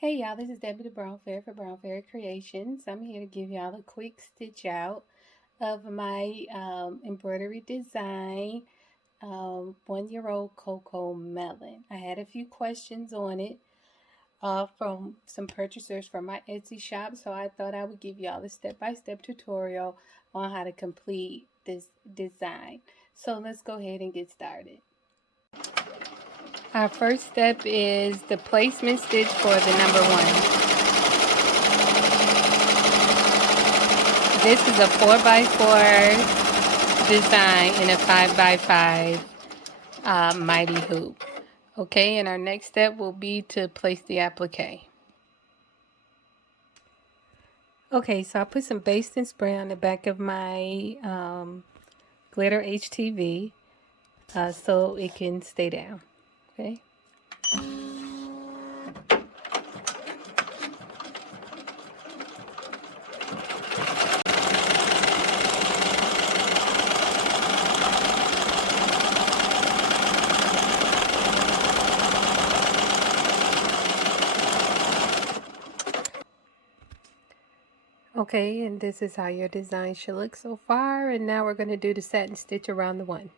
Hey y'all, this is Debbie the Brown Fairy for Brown Fairy Creations. I'm here to give y'all a quick stitch out of my embroidery design, 1-year-old Cocomelon. I had a few questions on it from some purchasers from my Etsy shop, so I thought I would give y'all a step-by-step tutorial on how to complete this design. So let's go ahead and get started. Our first step is the placement stitch for the number 1. This is a 4x4 design in a 5x5 mighty hoop. Okay, and our next step will be to place the applique. Okay, so I put some basting spray on the back of my glitter HTV so it can stay down. Okay. Okay, and this is how your design should look so far. And now we're going to do the satin stitch around the 1.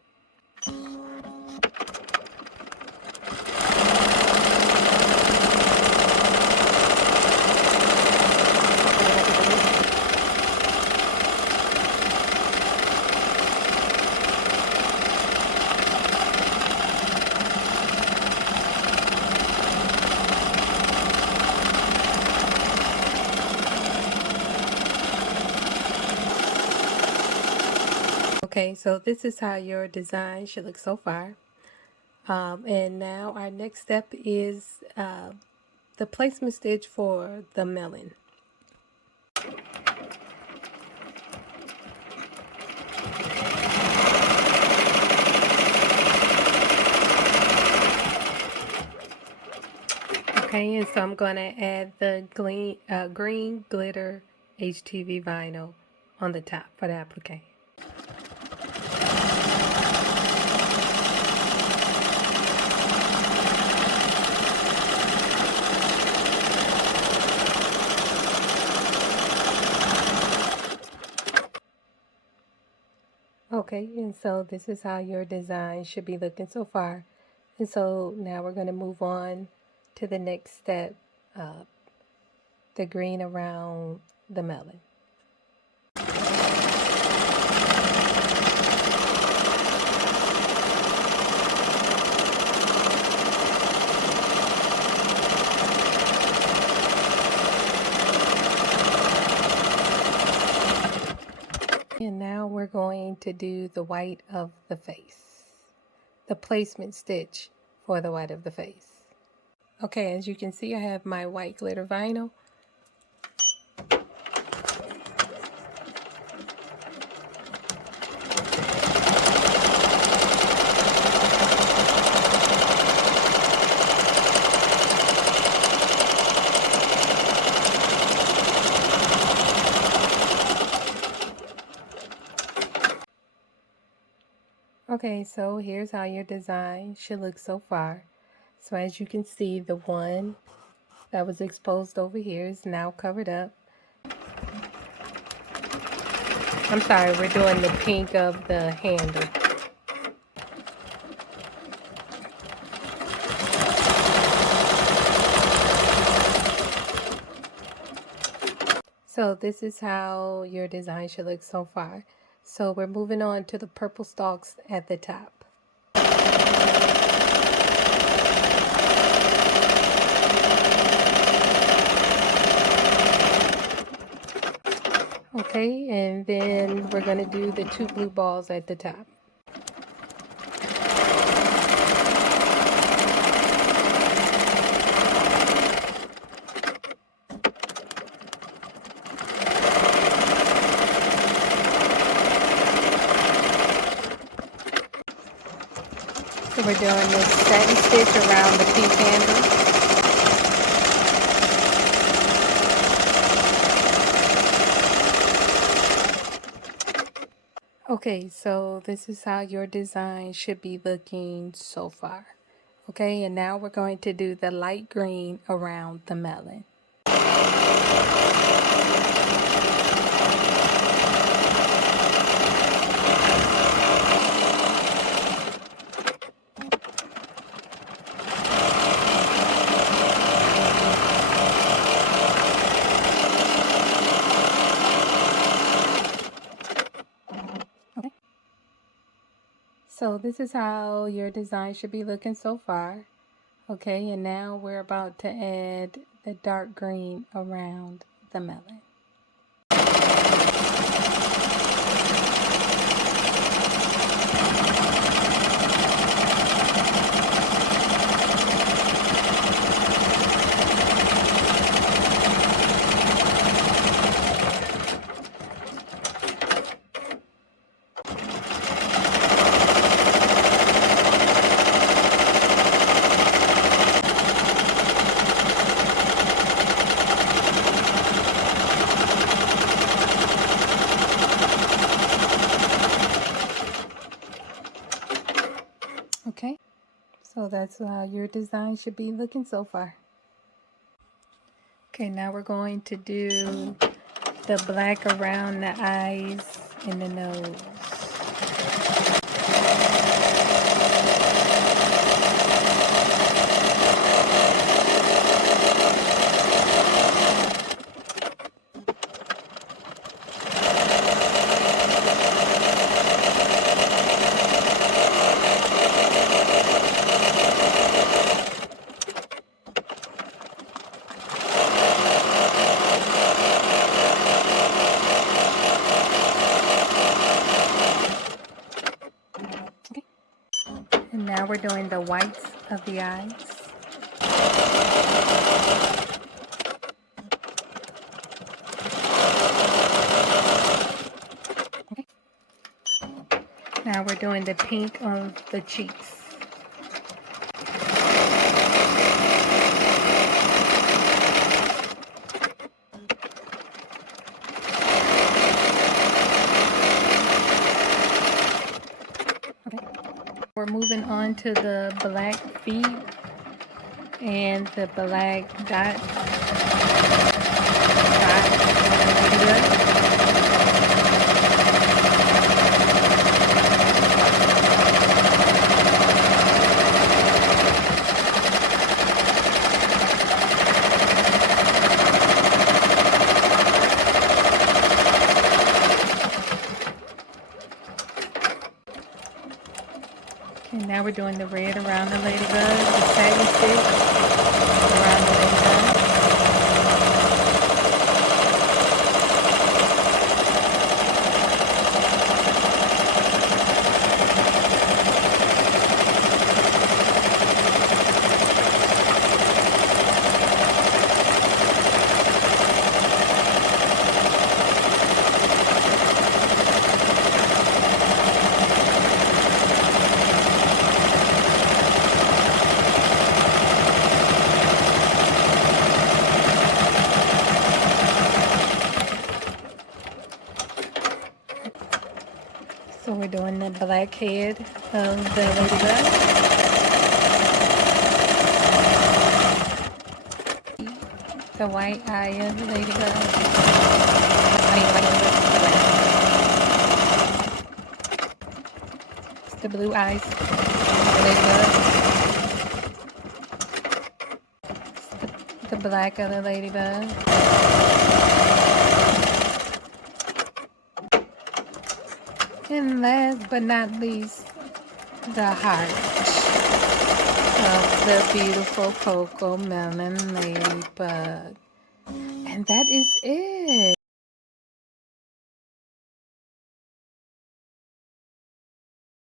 Okay, so this is how your design should look so far. And now our next step is the placement stitch for the melon. Okay, and so I'm going to add the green glitter HTV vinyl on the top for the applique. Okay, and so this is how your design should be looking so far. And so now we're going to move on to the next step, the green around the melon. And now we're going to do the white of the face, the placement stitch for the white of the face. Okay, as you can see, I have my white glitter vinyl. Okay, so here's how your design should look so far. So as you can see, the one that was exposed over here is now covered up. I'm sorry, we're doing the pink of the handle. So this is how your design should look so far. So we're moving on to the purple stalks at the top. Okay, and then we're going to do the 2 blue balls at the top. So we're doing this satin stitch around the pink handle. Okay, so this is how your design should be looking so far. Okay, and now we're going to do the light green around the melon. Okay. So this is how your design should be looking so far. Okay, and now we're about to add the dark green around the melon. Okay, so that's how your design should be looking so far. Okay, now we're going to do the black around the eyes and the nose. And now we're doing the whites of the eyes. Okay. Now we're doing the pink of the cheeks. We're moving on to the black feet and the black dot. And now we're doing the red around the ladybug, the satin stitch around the ladybug. So we're doing the black head of the ladybug. The white eye of the ladybug. The blue eyes of the ladybug. The black of the ladybug. And last but not least, the heart of the beautiful Cocomelon ladybug. And that is it.